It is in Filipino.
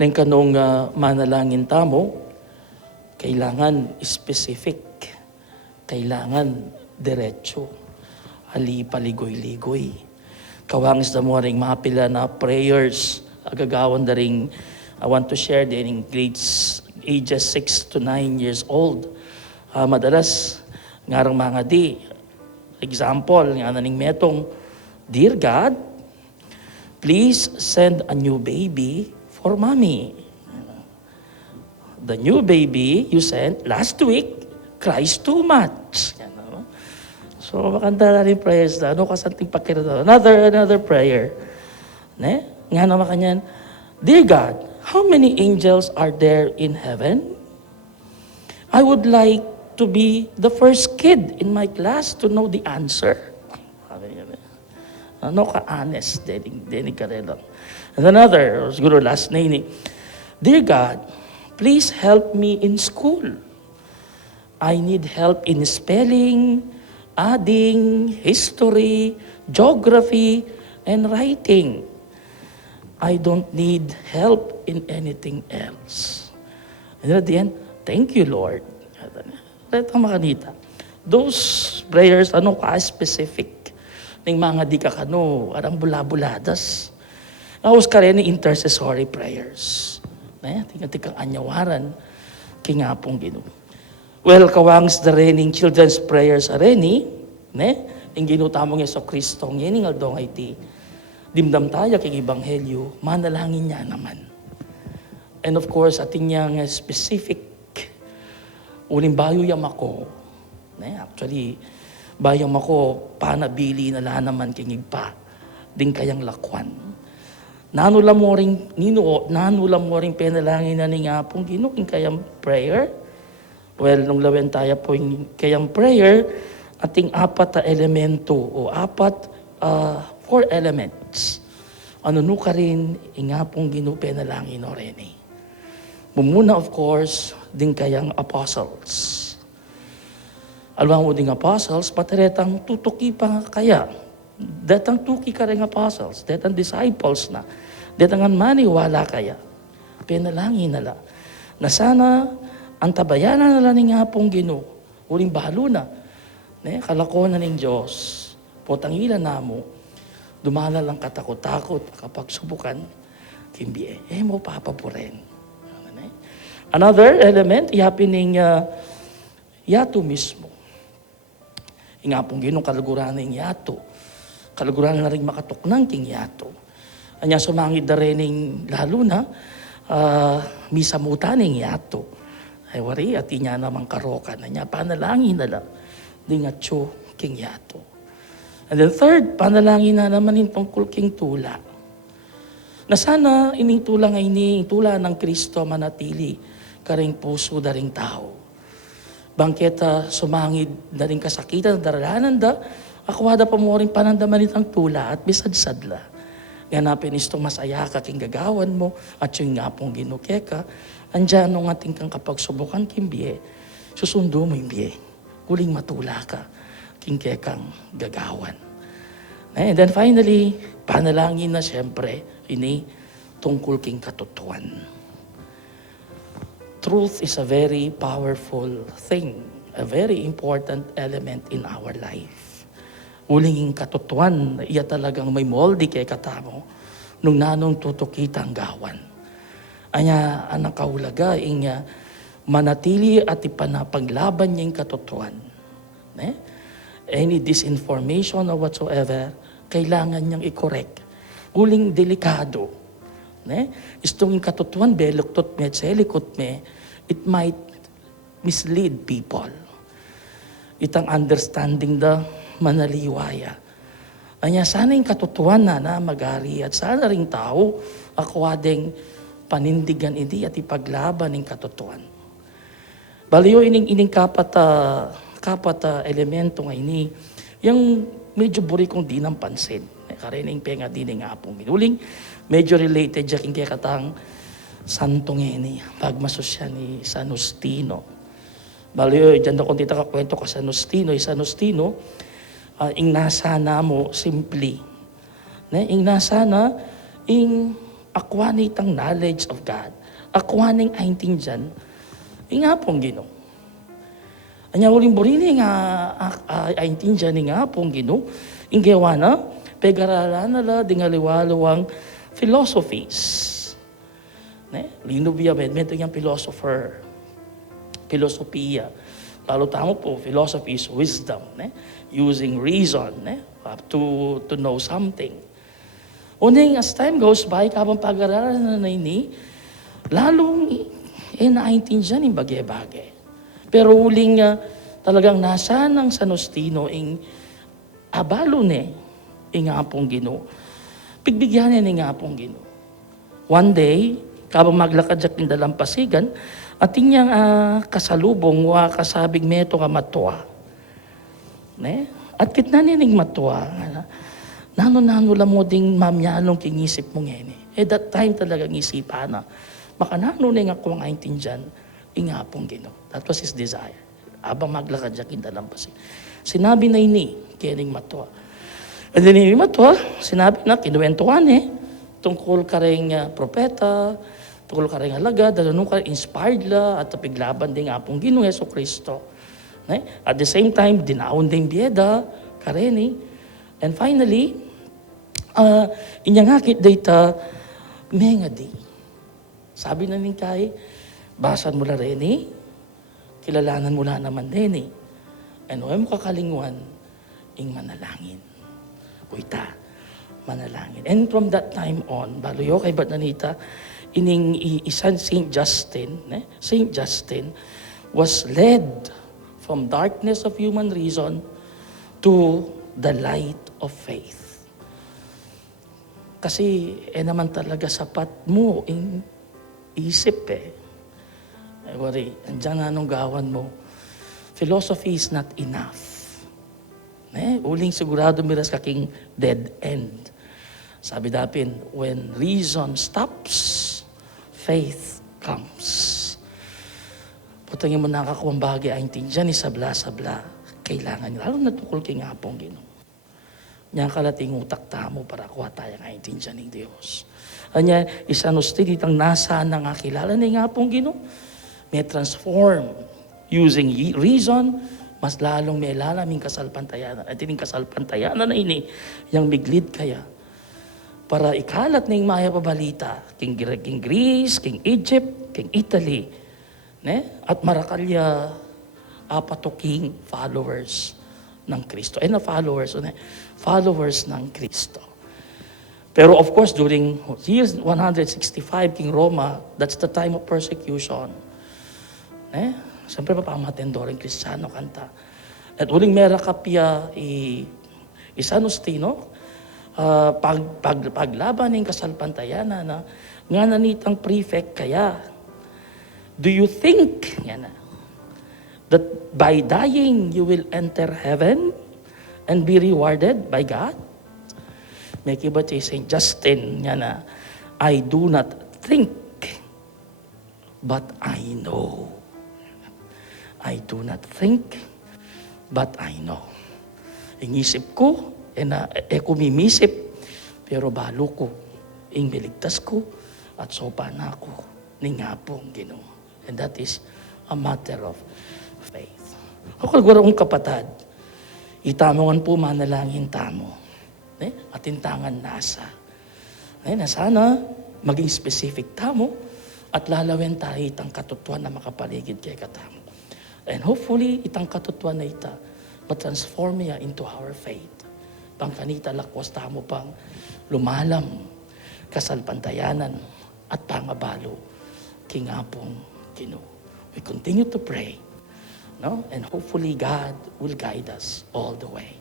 Nang kanong manalangin tamo, kailangan specific, kailangan diretso, ali paligoy-ligoy. Kawangis na mo ring mga pila na prayers, agagawan na ring, I want to share din in grades, ages 6 to 9 years old. Madalas, ngarang mga di, example, nga naning metong, Dear God, please send a new baby for mommy. The new baby you sent last week cries too much. Yan, no? So, makanda na rin prayers na. Ano kasanting pakirado? Another prayer. Ne? Nga naman kanyan, Dear God, how many angels are there in heaven? I would like to be the first kid in my class to know the answer. Ano ka honest, denig ka rin lang. And another, siguro last na yun, Dear God, please help me in school. I need help in spelling, adding, history, geography, and writing. I don't need help in anything else. And at the end, thank you, Lord. Ito makanita. Those prayers, ano ka specific? Ng mga di ka kano, arang bula-buladas. Naus ka rin ng intercessory prayers. Tingnan-tingkang anyawaran, kingapong Ginoo. Well, kawangs na rin ng children's prayers areni, ang ginutamo ng Yeso Kristo, ngayon nga dong iti, dimdam tayo kay Ebanghelyo, manalangin niya naman. And of course, atin niyang specific, uling bayo yam ako, actually, bayang ako, panabili na lahat naman kingig pa, din kayang lakwan. Nanula mo rin penalangin na ni nga pong Ginoo, kayang prayer. Well, nung lawen tayo po yung kayang prayer, ating apat na elemento o four elements. Ano no ka rin, nga pong Ginoo penalangin o rin eh. Mumuna of course, din kayang apostles. Alam mo ding apostles, patiretang tutuki pa nga kaya. Datang tuki ka rin apostles, datang disciples na. Datang maniwala kaya. Penalangin nala. Na sana, ang tabayanan nala ni nga pong Ginoo, uling bahalo na, kalakonan ng Diyos, potangilan na mo, dumala lang katakot-takot, kapag subukan, kimbiye, mo papapuren. Another element, ihapin ng yato mismo. Nga pong Ginoo kalaguran ng yato. Kalaguran na rin makatuknang king yato. Anya sumangid na rin ng lalo na misamutan ng yato. Ay wari at inya namang karokan na niya panalangin na lang di nga tso king yato. And then third, panalangin na naman yung tungkol king tula. Na sana ining tula nga ining tula ng Kristo manatili karing puso da ring tao. Bangketa sumangid na rin kasakitan, daralanan da, akwada pa mo rin panandaman itang tula at bisad-sadla. Ganapin istong masaya ka king gagawan mo at yung nga pong ginukeka, andyan nung ating kang kapagsubukan kimbiye, susundo mo yung biye, kuling matula ka king kekang gagawan. And then finally, panalangin na siyempre, ini tungkol king katotohan. Truth is a very powerful thing, a very important element in our life. Uling katotohan, iya talagang may moldi kay katamo, nung nanong tutukita ang gawan. Anya, anak kaulaga, inya, manatili at ipanapaglaban niya yung katotohan. Any disinformation or whatsoever, kailangan niyang i-correct. Uling delikado. Istong yung katotohan, beluktot me at selikot me, it might mislead people. Itang understanding the manaliwaya. Anya, sana yung katotohan na magari at sana ring tao akwadeng panindigan hindi at ipaglaban ng katotohan. Baliyo ining kapat elemento nga ini, yung medyo buri kong di nang pansin. Karining penga din nga pong minuling, medyo related siya king katang santong ini, pagmasosya ni San Justino. Baliyo, dyan na kung tita kakwento ka San Justino, ing nasa na mo simply. Ing nasa na, ing Akwanit ang knowledge of God. Akwaning aintindihan. Nga pong Ginoo. Anya uling burini nga aintindihan nga pong Ginoo. Inggewa na, pag-aralan nala dingaliwalawang philosophies. Lino biya medyo yung philosopher. Filosofiya. Lalo tamo po, philosophy is wisdom. Using reason to know something. Uning as time goes by, kabang pag-aralan na ini, lalong naintindihan yung bagay-bagay. Pero uling talagang nasa ng San Agustino abalo nga pong Ginoo. Pigbigyan nga pong Ginoo. One day, kabang maglakad sa kindalampasigan, at inyang kasalubong kasabing meto ka matwa. At kitna nining matwa, nano mo ding mamyalong kingisip mo ngeni. That time talagang isipan na, makanano nga kung aintindihan, nga pong Ginoo. That was his desire. Abang maglakad sa kindalampasigan. Sinabi na kining matwa. And then yung matwa, sinabi na, kinuwentuhan tungkol ka rin propeta, tungkol ka rin halaga, dahil ka inspired la, at piglaban din nga pong Ginoo Hesus Kristo. At the same time, dinaon din biyeda, ka rin And finally, inyangakit data, may nga di. Sabi na rin kay, basan mo la rin kilalanan mo la naman rin And huwag mo kakalingwan, manalangin. Kuita, manalangin. And from that time on, baloyo kay Batnanita, isan Saint Justin, Saint Justin was led from darkness of human reason to the light of faith. Kasi naman talaga sapat mo isip Wari, andyan na anong gawan mo. Philosophy is not enough. Uling sigurado miras kaking dead end. Sabi dapin, when reason stops, faith comes. Putangin mo nakakuwang bagay ay tindiyan sabla-sabla. Kailangan niya. Lalo natukol kay nga pong Ginoo. Niya kalating utak tamo para kuha tayo nga tindiyan ng Diyos. Anya, isanos ditang nasa na nga kilala ni nga pong Ginoo. May transform using reason, mas lalong may lalaming kasalpantayanan. At ining kasalpantayanan na yung miglid kaya para ikalat na yung maya pabalita king Greece, king Egypt, king Italy, at marakalya apatuking followers ng Kristo. Na followers ng Kristo. Pero of course, during years 165, King Roma, that's the time of persecution. Siyempre papamaten rin Kristiyano kanta. At uling mera kapya San Agustino, paglaban ng kasalpantayanan na nga nanitang prefect kaya. Do you think that by dying you will enter heaven and be rewarded by God? May kibat Saint Justin I do not think, but I know. I do not think, but I know. Ingisip ko, kumimisip, pero balo ko, miligtas ko, at sopa na ako, ni nga pong Ginoo. And that is a matter of faith. Ako kung kapatad, itamongan po manalangin tamo. Atintangan nasa. Na sana, maging specific tamo, at lalawin tayo itang katutuan na makapaligid kay katamo. And hopefully, itang katutuan na ita, matransform niya into our faith. Pangkanita lakwas tamo pang lumalam, kasalpantayanan, at pangabalo, kingapong Ginoo. We continue to pray, and hopefully God will guide us all the way.